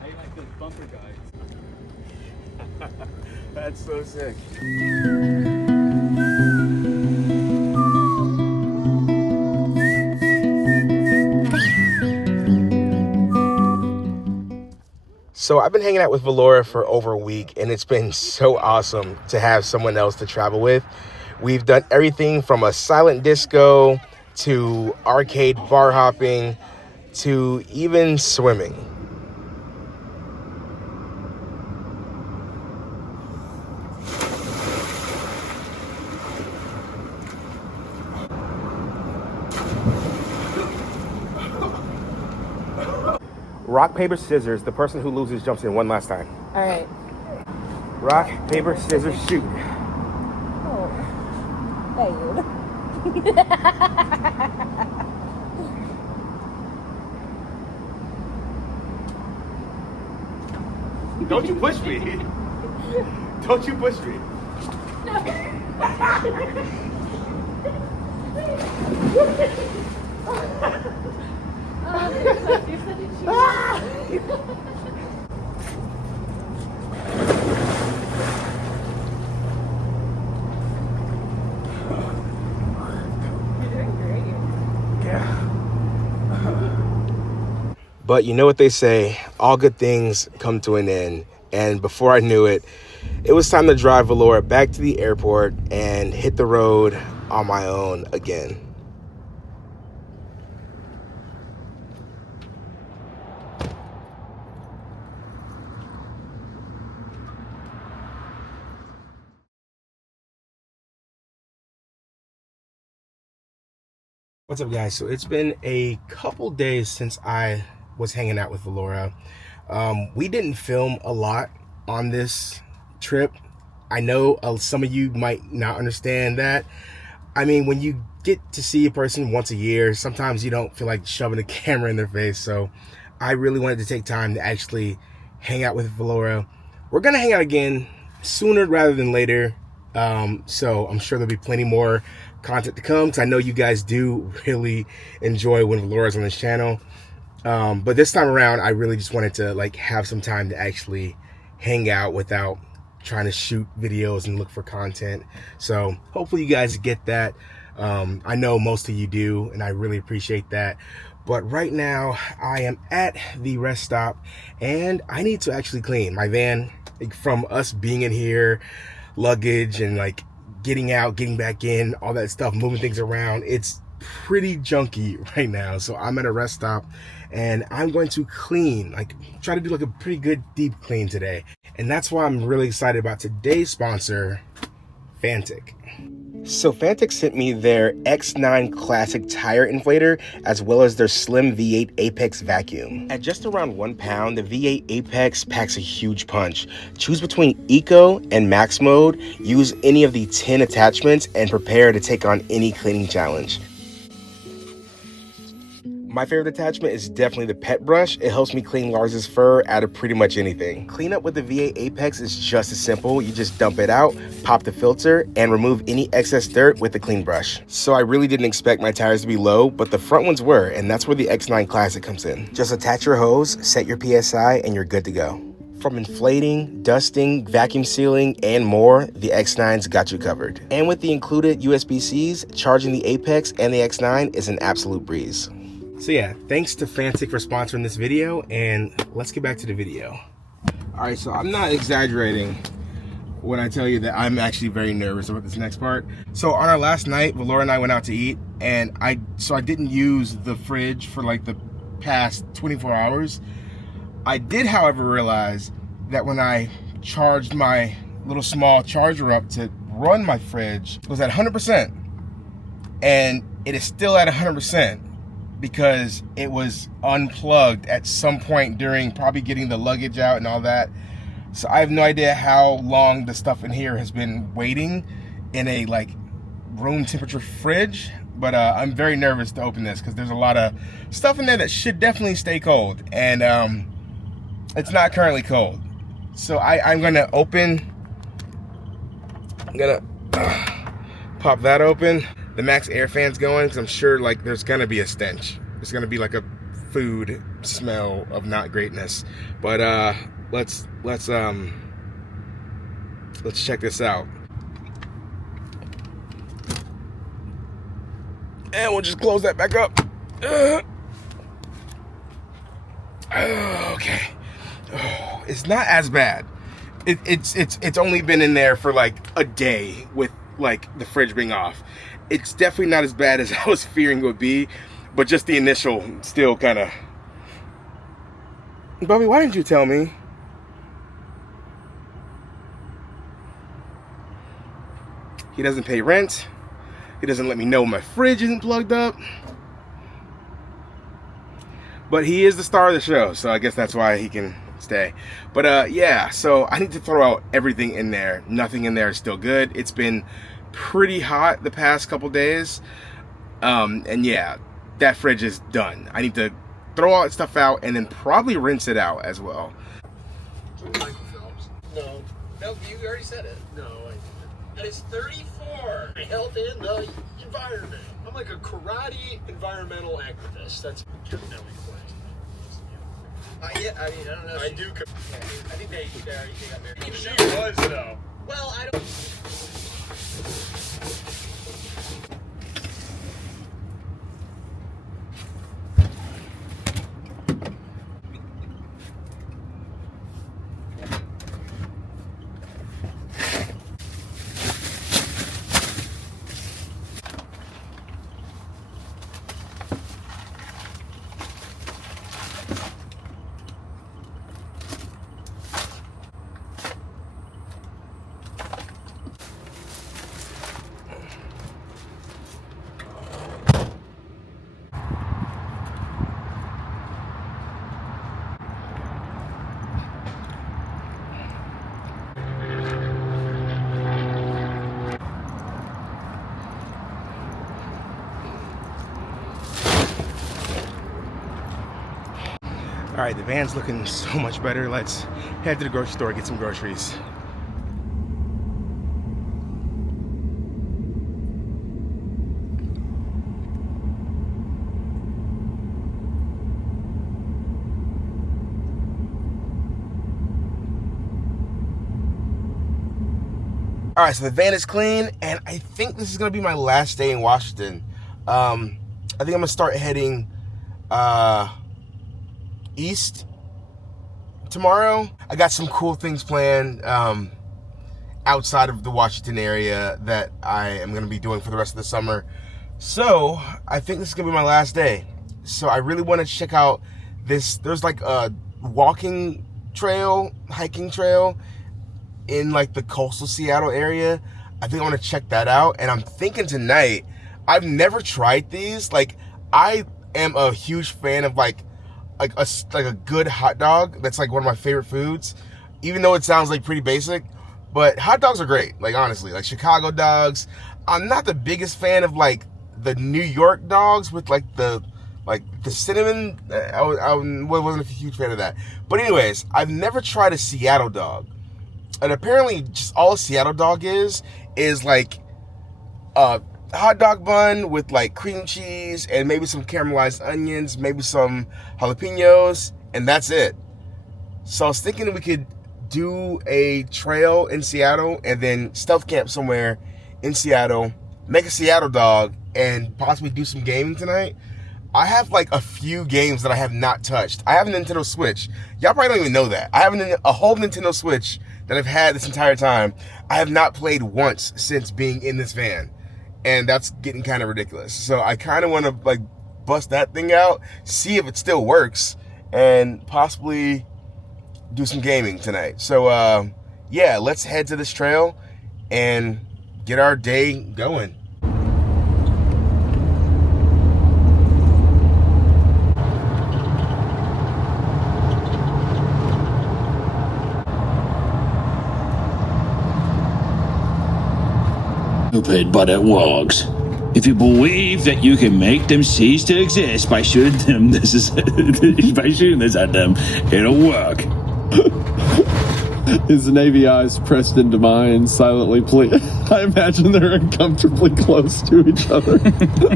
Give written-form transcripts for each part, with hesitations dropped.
How you like those bumper guides? That's so sick. So I've been hanging out with Valora for over a week, and it's been so awesome to have someone else to travel with. We've done everything from a silent disco to arcade bar hopping to even swimming. Rock, paper, scissors. The person who loses jumps in one last time. All right. Rock, paper, scissors, shoot. Oh, failed. Don't you push me. Don't you push me. You're such a cheat. But you know what they say, all good things come to an end. And before I knew it, it was time to drive Valora back to the airport and hit the road on my own again. What's up, guys? So it's been a couple days since I was hanging out with Valora. We didn't film a lot on this trip. I know some of you might not understand that. I mean, when you get to see a person once a year, sometimes you don't feel like shoving a camera in their face. So I really wanted to take time to actually hang out with Valora. We're gonna hang out again sooner rather than later. So I'm sure there'll be plenty more content to come, because I know you guys do really enjoy when Valora's on this channel. But this time around, I really just wanted to like have some time to actually hang out without trying to shoot videos and look for content. So hopefully you guys get that. I know most of you do, and I really appreciate that. But right now I am at the rest stop and I need to actually clean my van. Like, from us being in here, luggage and like getting out, getting back in, all that stuff, moving things around, it's pretty junky right now. So I'm at a rest stop and I'm going to clean, like try to do like a pretty good deep clean today. And that's why I'm really excited about today's sponsor, Fantic. So Fantic sent me their X9 Classic tire inflator, as well as their slim V8 Apex vacuum. At just around 1 pound, the V8 Apex packs a huge punch. Choose between Eco and Max mode, use any of the 10 attachments, and prepare to take on any cleaning challenge. My favorite attachment is definitely the pet brush. It helps me clean Lars's fur out of pretty much anything. Cleanup with the V8 Apex is just as simple. You just dump it out, pop the filter, and remove any excess dirt with the clean brush. So I really didn't expect my tires to be low, but the front ones were, and that's where the X9 Classic comes in. Just attach your hose, set your PSI, and you're good to go. From inflating, dusting, vacuum sealing, and more, the X9's got you covered. And with the included USB-Cs, charging the Apex and the X9 is an absolute breeze. So yeah, thanks to Fantic for sponsoring this video, and let's get back to the video. All right, so I'm not exaggerating when I tell you that I'm actually very nervous about this next part. So on our last night, Valora and I went out to eat, and I didn't use the fridge for like the past 24 hours. I did, however, realize that when I charged my little small charger up to run my fridge, it was at 100%, and it is still at 100%. Because it was unplugged at some point during probably getting the luggage out and all that. So I have no idea how long the stuff in here has been waiting in a like room temperature fridge. But I'm very nervous to open this because there's a lot of stuff in there that should definitely stay cold. And it's not currently cold. So I'm gonna pop that open. The max air fan's going because I'm sure like there's gonna be a stench. It's gonna be like a food smell of not greatness. But let's check this out. And we'll just close that back up. Okay. Oh, it's not as bad. It's only been in there for like a day with like the fridge being off. It's definitely not as bad as I was fearing it would be, but just the initial still kind of. Bobby, why didn't you tell me? He doesn't pay rent. He doesn't let me know my fridge isn't plugged up. But he is the star of the show, so I guess that's why he can stay. But yeah, so I need to throw out everything in there. Nothing in there is still good. It's been pretty hot the past couple days. And yeah, that fridge is done. I need to throw all that stuff out and then probably rinse it out as well. No. No, you already said it. No, I didn't. It's 34. Health and the environment. I'm like a karate environmental activist. That's no, yeah, I mean, I don't know. I do. I think they already got married. She was though. Well, I don't. All right, the van's looking so much better. Let's head to the grocery store, get some groceries. All right, so the van is clean, and I think this is gonna be my last day in Washington. I think I'm gonna start heading east tomorrow. I got some cool things planned outside of the Washington area that I am going to be doing for the rest of the summer. So I think this is going to be my last day. So I really want to check out this. There's like a walking trail, hiking trail in like the coastal Seattle area. I think I want to check that out. And I'm thinking tonight, I've never tried these. Like, I am a huge fan of like a good hot dog. That's like one of my favorite foods, even though it sounds like pretty basic, but hot dogs are great. Like, honestly, like Chicago dogs. I'm not the biggest fan of like the New York dogs with like the cinnamon. I wasn't a huge fan of that. But anyways, I've never tried a Seattle dog, and apparently just all a Seattle dog is like hot dog bun with like cream cheese and maybe some caramelized onions, maybe some jalapenos, and that's it. So I was thinking we could do a trail in Seattle and then stealth camp somewhere in Seattle, make a Seattle dog, and possibly do some gaming tonight. I have like a few games that I have not touched. I have a Nintendo Switch. Y'all probably don't even know that. I have a whole Nintendo Switch that I've had this entire time. I have not played once since being in this van. And that's getting kind of ridiculous. So I kind of want to like bust that thing out, see if it still works, and possibly do some gaming tonight. So yeah, let's head to this trail and get our day going. Stupid, but it works. If you believe that you can make them cease to exist by shooting them, by shooting this at them, it'll work. His navy eyes pressed into mine, silently I imagine they're uncomfortably close to each other,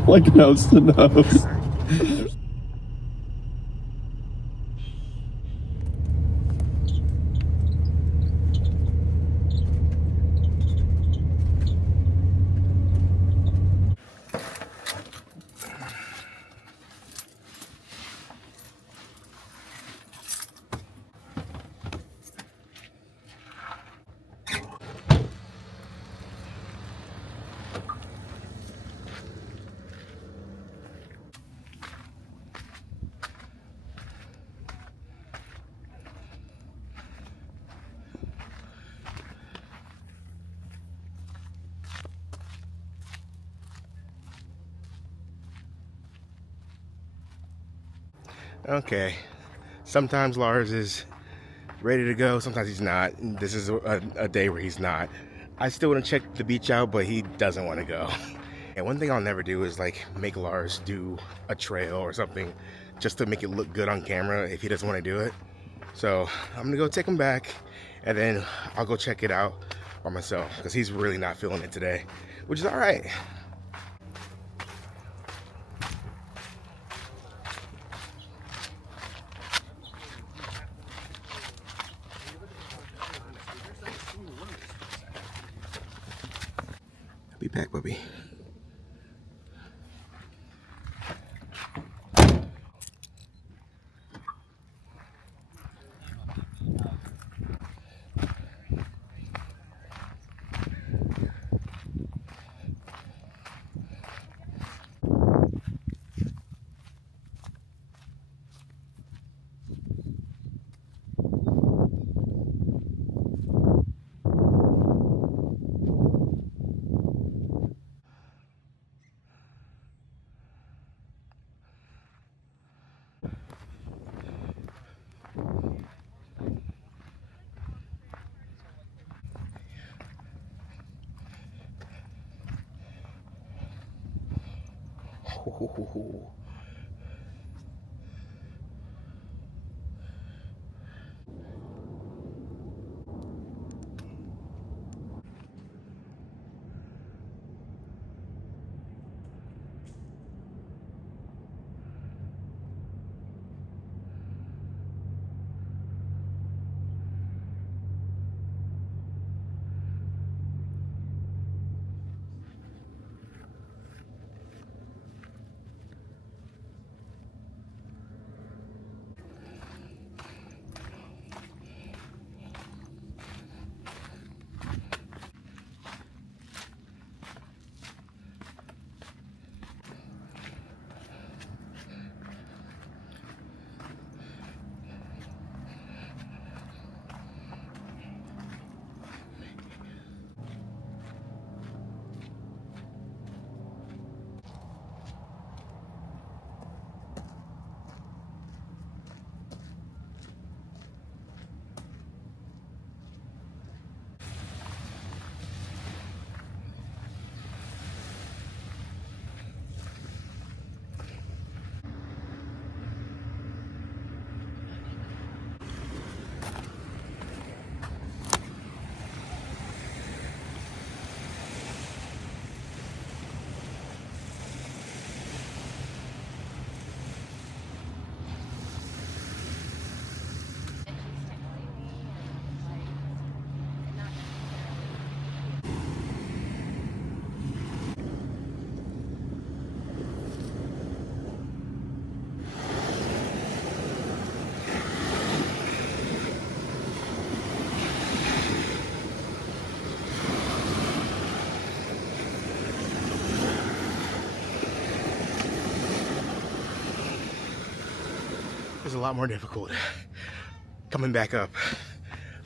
like nose to nose. Okay. Sometimes Lars is ready to go, sometimes he's not. This is a day where he's not. I still want to check the beach out, but he doesn't want to go. And one thing I'll never do is like make Lars do a trail or something just to make it look good on camera if he doesn't want to do it. So I'm gonna go take him back and then I'll go check it out by myself because he's really not feeling it today, which is all right. I'll be back, puppy. It's a lot more difficult coming back up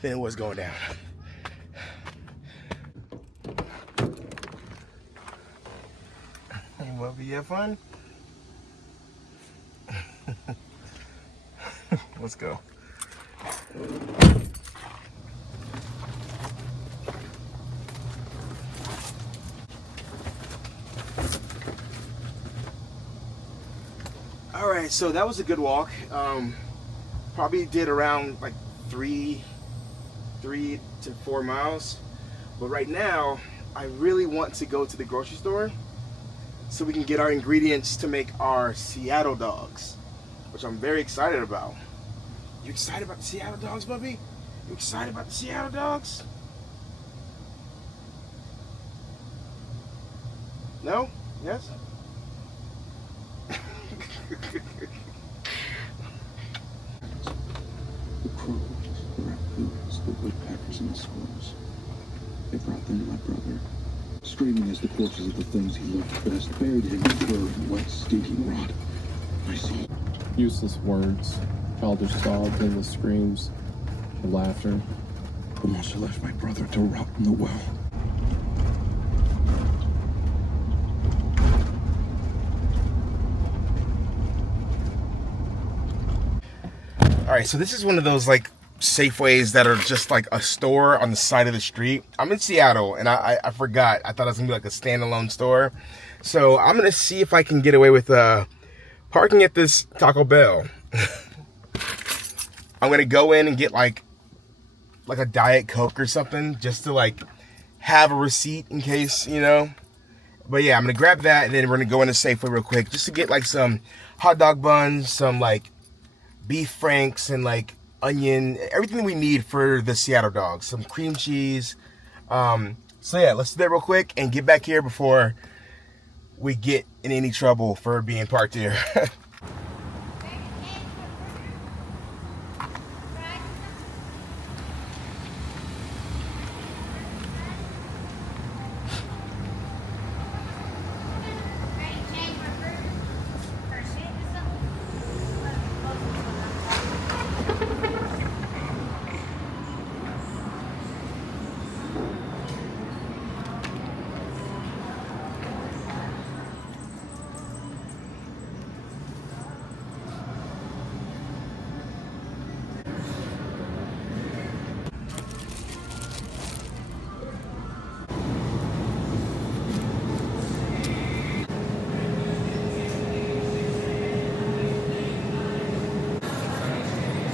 than it was going down. Hey, Muffy, you have fun? Let's go. All right, so that was a good walk. Probably did around like 3 to 4 miles. But right now, I really want to go to the grocery store so we can get our ingredients to make our Seattle dogs, which I'm very excited about. You excited about the Seattle dogs, Bubby? You excited about the Seattle dogs? No? Yes? The crows, the raccoons, the woodpeckers, and the squirrels. They brought them to my brother, screaming as the corpses of the things he loved best buried him in fur and wet, stinking rot. I saw Useless words, childish sobs, endless screams, and laughter. the monster left my brother to rot in the well. right, so this is one of those like Safeways that are just like a store on the side of the street. I'm in Seattle, and I forgot. I thought it was gonna be like a standalone store. So I'm gonna see if I can get away with parking at this Taco Bell. I'm gonna go in and get like a Diet Coke or something, just to like have a receipt in case, you know. But yeah, I'm gonna grab that, and then we're gonna go into Safeway real quick just to get like some hot dog buns, some like beef franks, and like onion, everything we need for the Seattle dog, some cream cheese. So yeah, let's do that real quick and get back here before we get in any trouble for being parked here.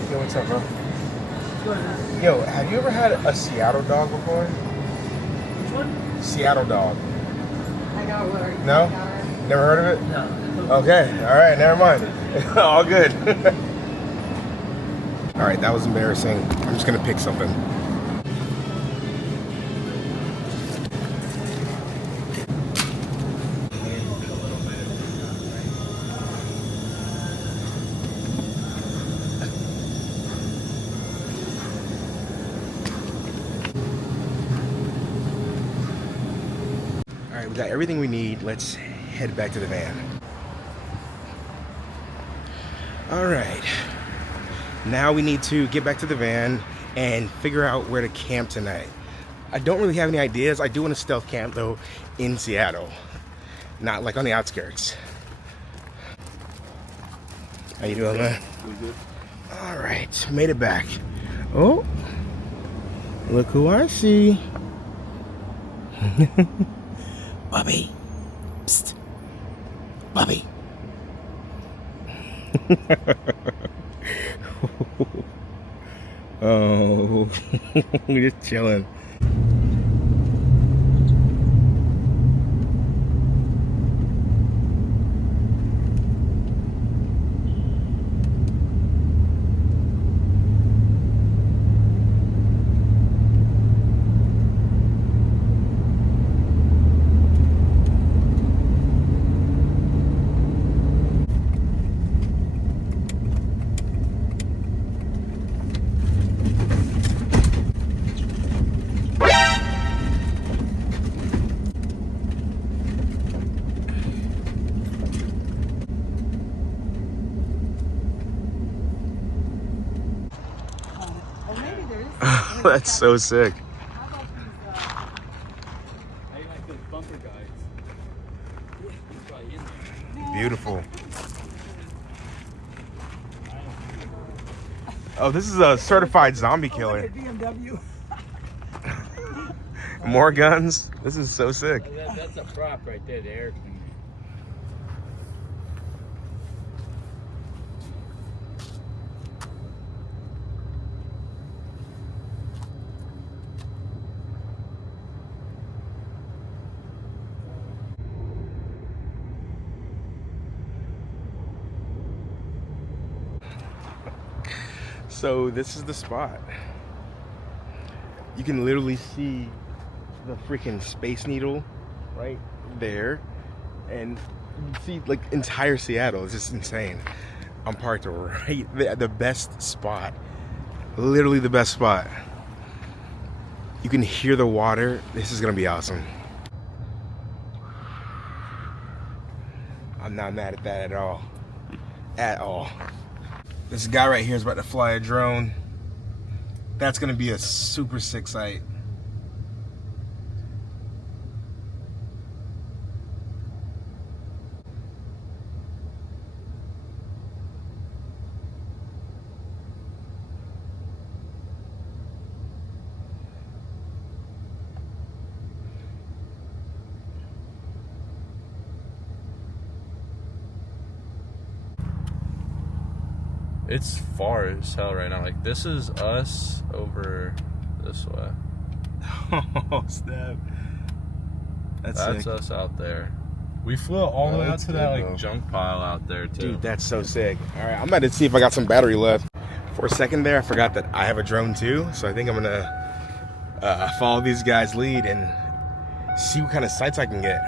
Yo, what's up, bro? Yo, have you ever had a Seattle dog before? Which one? Seattle dog. I got one. No? Never heard of it? No. Okay, alright, never mind. All good. Alright, that was embarrassing. I'm just gonna pick something. Alright, we got everything we need. Let's head back to the van. Alright. Now we need to get back to the van and figure out where to camp tonight. I don't really have any ideas. I do want to stealth camp though in Seattle. Not like on the outskirts. How you doing, man? We good? Alright, made it back. Oh, look who I see. Bobby. Psst. Bobby. Oh, we're just chilling. That's so sick. How you like those bumper guys? He's probably in there. Beautiful. Oh, this is a certified zombie killer. BMW. More guns. This is so sick. That's a prop right there, the air cleaner. So this is the spot. You can literally see the freaking Space Needle right there, and you can see like entire Seattle. It's just insane. I'm parked right there, the best spot, literally the best spot. You can hear the water. This is gonna be awesome. I'm not mad at that at all. At all. This guy right here is about to fly a drone. That's gonna be a super sick sight. It's far as hell right now. Like, this is us over this way. Oh, snap. That's sick. Us out there. We flew all the way out to that like junk pile out there too. Dude, that's so sick. All right, I'm about to see if I got some battery left. For a second there, I forgot that I have a drone too. So I think I'm gonna follow these guys' lead and see what kind of sights I can get.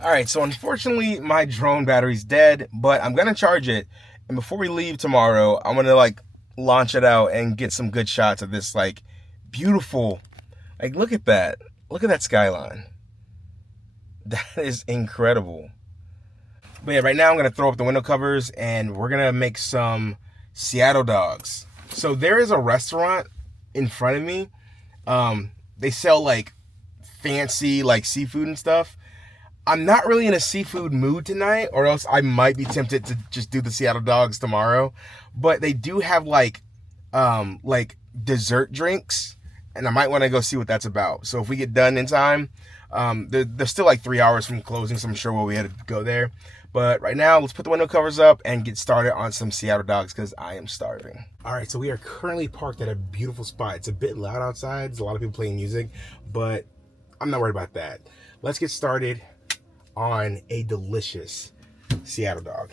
All right, so unfortunately my drone battery's dead, but I'm gonna charge it. And before we leave tomorrow, I'm gonna like launch it out and get some good shots of this like beautiful, like look at that skyline. That is incredible. But yeah, right now I'm gonna throw up the window covers and we're gonna make some Seattle dogs. So there is a restaurant in front of me. They sell like fancy like seafood and stuff. I'm not really in a seafood mood tonight, or else I might be tempted to just do the Seattle dogs tomorrow. But they do have like dessert drinks, and I might want to go see what that's about. So if we get done in time, they're still like 3 hours from closing, so I'm sure we'll be able to go there. But right now, let's put the window covers up and get started on some Seattle dogs because I am starving. All right, so we are currently parked at a beautiful spot. It's a bit loud outside. There's a lot of people playing music, but I'm not worried about that. Let's get started on a delicious Seattle dog.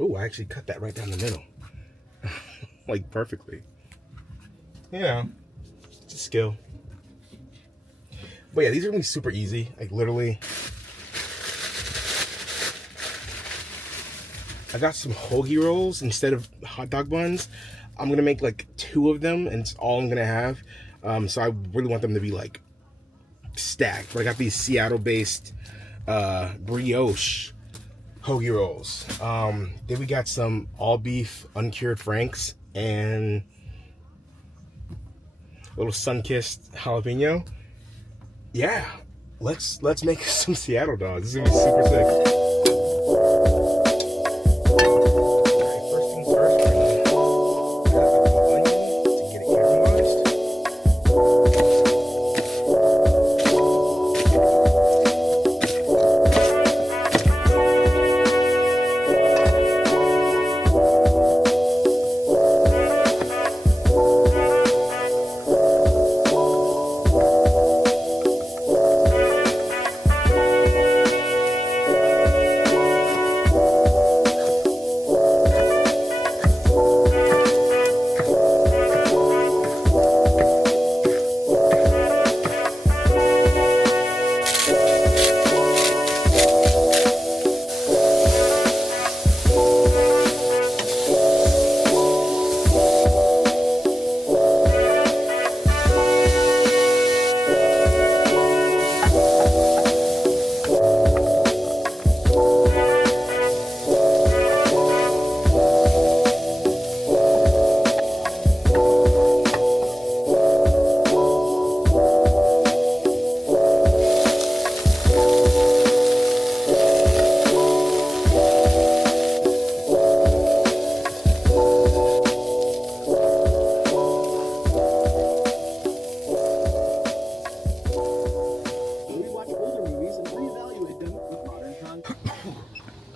Oh, I actually cut that right down the middle. Like perfectly. You know, it's a skill. But yeah, these are gonna be super easy. Like literally. I got some hoagie rolls instead of hot dog buns. I'm gonna make like 2 of them and it's all I'm gonna have. So I really want them to be like stacked. But I got these Seattle-based brioche hoagie rolls. Then we got some all-beef uncured franks and a little sun-kissed jalapeno. Yeah, let's make some Seattle dogs. This is gonna be super sick.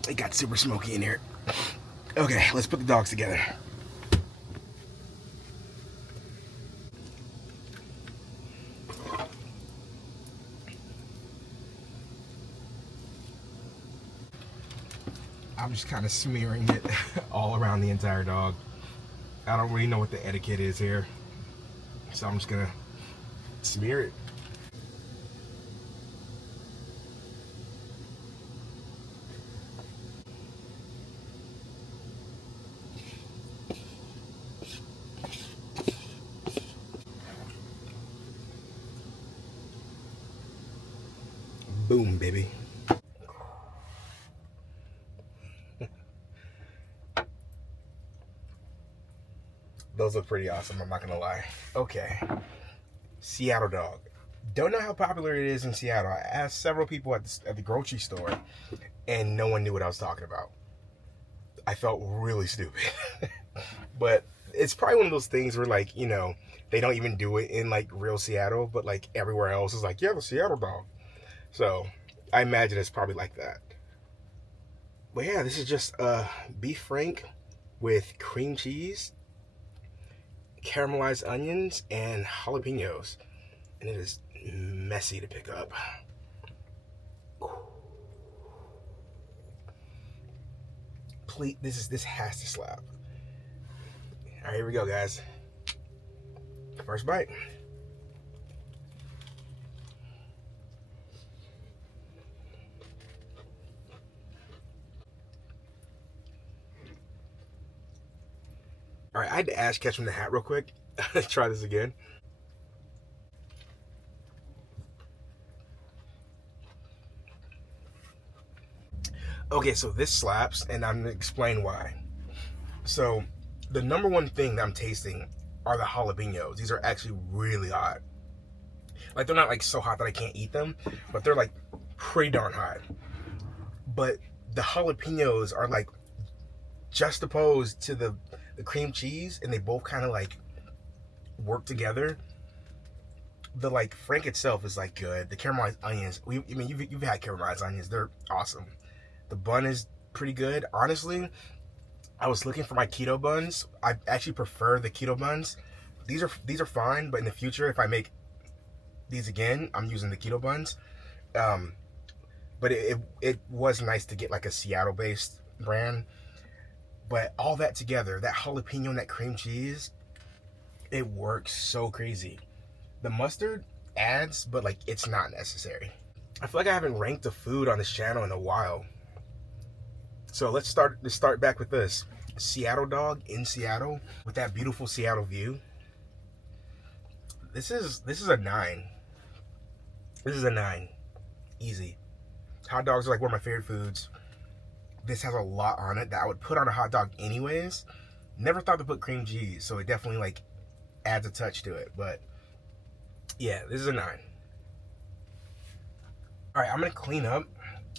It got super smoky in here. Okay, let's put the dogs together. I'm just kind of smearing it all around the entire dog. I don't really know what the etiquette is here, so I'm just gonna smear it. Boom, baby. Those look pretty awesome, I'm not gonna lie. Okay, Seattle dog. Don't know how popular it is in Seattle. I asked several people at the grocery store and no one knew what I was talking about. I felt really stupid. But it's probably one of those things where, like, you know, they don't even do it in like real Seattle, but like everywhere else is like, yeah, the Seattle dog. So I imagine it's probably like that. But yeah, this is just beef frank with cream cheese, caramelized onions, and jalapenos. And it is messy to pick up. Please, this has to slap. All right, here we go, guys. First bite. All right, I had to ask catch from the hat real quick. Let's try this again. Okay, so this slaps, and I'm gonna explain why. So, the number one thing that I'm tasting are the jalapenos. These are actually really hot. Like, they're not like so hot that I can't eat them, but they're like pretty darn hot. But the jalapenos are like juxtaposed to the cream cheese, and they both kind of like work together. The like frank itself is like good. The caramelized onions, I mean, you've had caramelized onions. They're awesome. The bun is pretty good. Honestly, I was looking for my keto buns. I actually prefer the keto buns. These are fine, but in the future, if I make these again, I'm using the keto buns. But it was nice to get like a Seattle-based brand. But all that together, that jalapeno and that cream cheese, it works so crazy. The mustard adds, but like it's not necessary. I feel like I haven't ranked a food on this channel in a while. So let's start back with this. Seattle dog in Seattle with that beautiful Seattle view. This is a 9. This is a 9. Easy. Hot dogs are like one of my favorite foods. This has a lot on it that I would put on a hot dog anyways. Never thought to put cream cheese, so it definitely like adds a touch to it. But yeah, this is a 9. All right, I'm gonna clean up.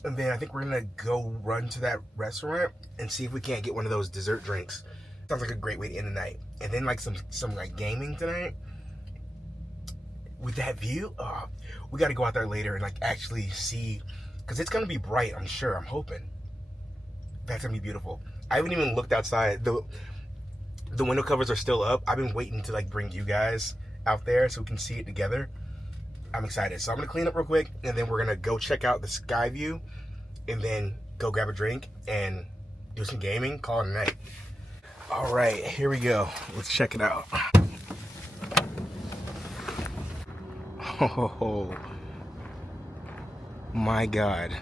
And then I think we're gonna go run to that restaurant and see if we can't get one of those dessert drinks. Sounds like a great way to end the night. And then like some like gaming tonight. With that view, we gotta go out there later and like actually see, because it's gonna be bright, I'm sure, I'm hoping. That's gonna be beautiful. I haven't even looked outside. The window covers are still up. I've been waiting to like bring you guys out there so we can see it together. I'm excited. So I'm gonna clean up real quick, and then we're gonna go check out the sky view, and then go grab a drink and do some gaming, call it a night. All right, here we go. Let's check it out. Oh my God.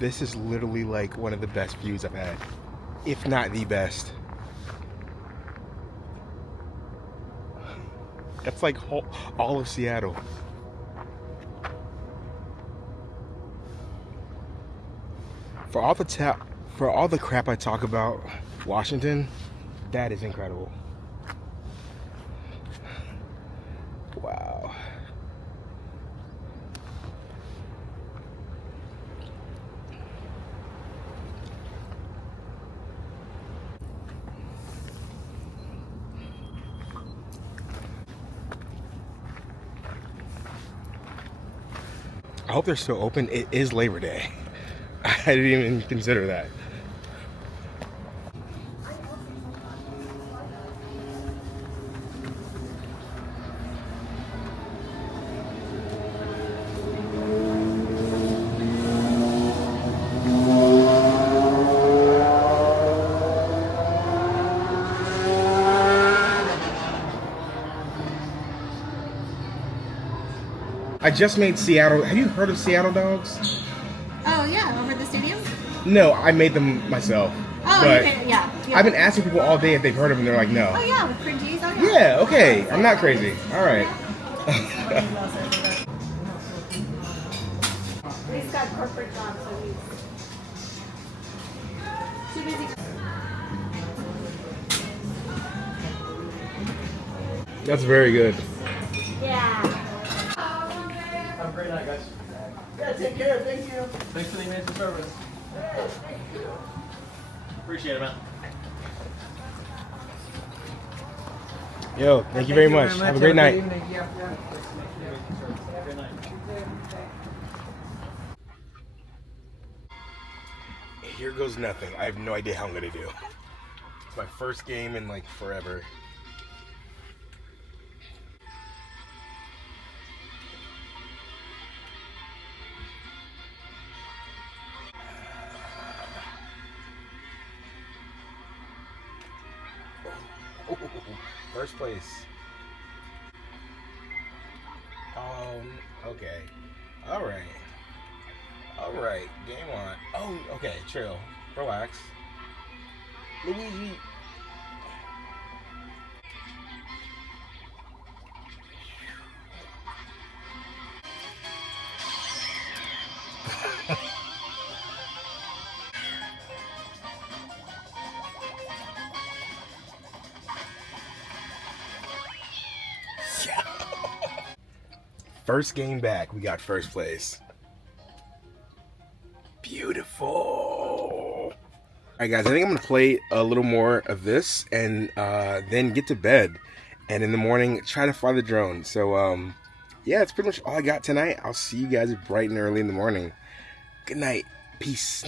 This is literally like one of the best views I've had, if not the best. That's like all of Seattle. For all the crap I talk about Washington, that is incredible. Wow. I hope they're still open. It is Labor Day. I didn't even consider that. I just made Seattle. Have you heard of Seattle dogs? Oh yeah, over at the stadium. No, I made them myself. Oh, but yeah. I've been asking people all day if they've heard of them. They're like, no. Oh yeah, with cream cheese. Oh yeah. Yeah, okay. I'm not crazy. All right. He's got corporate jobs, so he's too busy. That's very good. Yeah. Have a great night, guys. Yeah, take care. Thank you. Thanks for the amazing service. Appreciate it, man. Yo, thank you very much. Have a great night. Here goes nothing. I have no idea how I'm gonna do. It's my first game in like forever. Oh, first place. Okay. All right. All right. Game on. Oh, okay. Chill. Relax. Luigi. First game back, we got first place. Beautiful. All right, guys, I think I'm gonna play a little more of this and then get to bed. And in the morning, try to fly the drone. So, yeah, that's pretty much all I got tonight. I'll see you guys bright and early in the morning. Good night. Peace.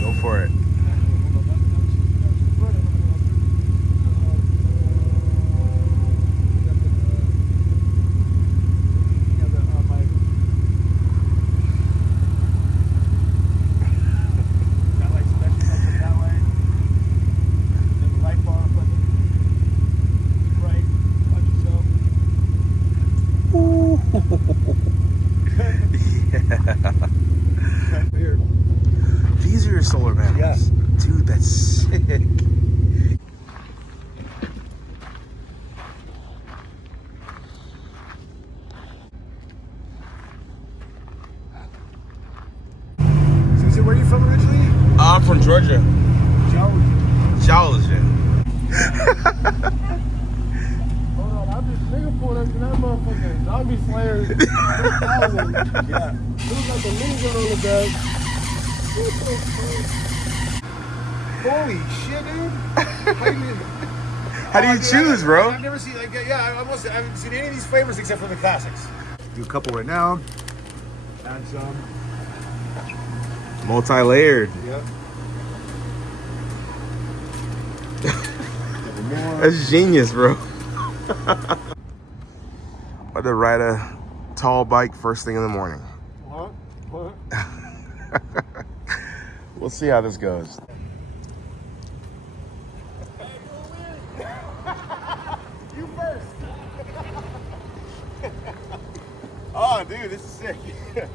Go for it. These are your solar panels. Yes. Dude, that's sick. So where are you from originally? I'm from Georgia. Georgia. Hold on, I'm just Singapore and that motherfucking zombie slayer 3000. Yeah. Looks like a minigun on the back. Holy shit, dude. How do you choose, bro? I've never seen, like, yeah, I haven't seen any of these flavors except for the classics. Do a couple right now. Add some. Multi-layered. Yep. That's genius, bro. About to ride a tall bike first thing in the morning. What? We'll see how this goes. You first. Oh, dude, this is sick. Dude,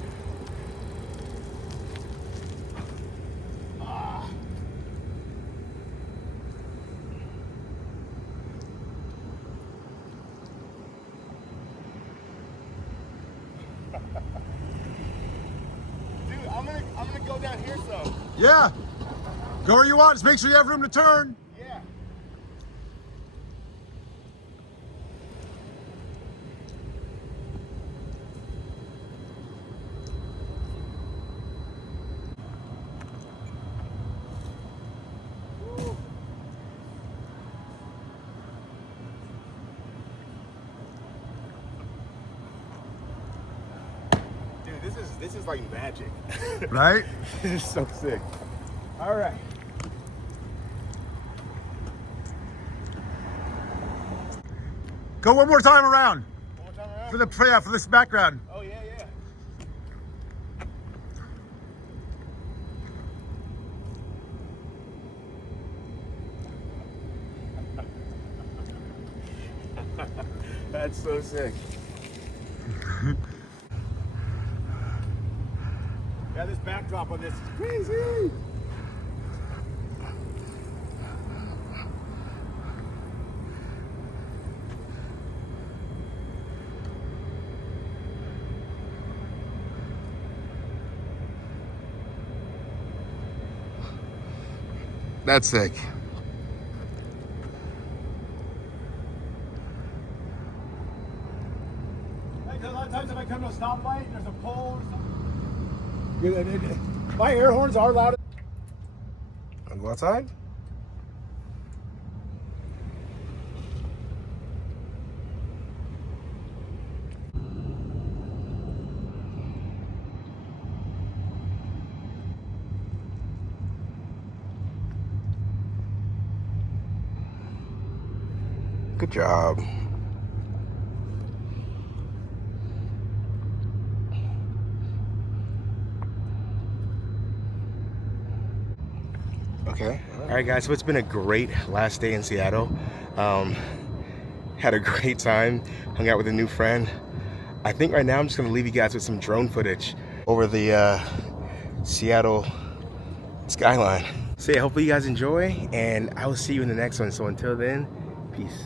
I'm gonna go down here, so. Yeah. Go where you want. Just make sure you have room to turn. Yeah. Dude, this is like magic. Right? This is so sick. All right. Go one more time around. One more time around. For this background. Oh yeah, yeah. That's so sick. Yeah, this backdrop on this is crazy. That's sick. Hey, 'cause a lot of times if I come to a stoplight, there's a pole or something. My air horns are loud. Wanna go outside? Good job. Okay. All right, guys. So it's been a great last day in Seattle. Had a great time. Hung out with a new friend. I think right now I'm just gonna leave you guys with some drone footage over the Seattle skyline. So yeah, hopefully you guys enjoy, and I will see you in the next one. So until then, peace.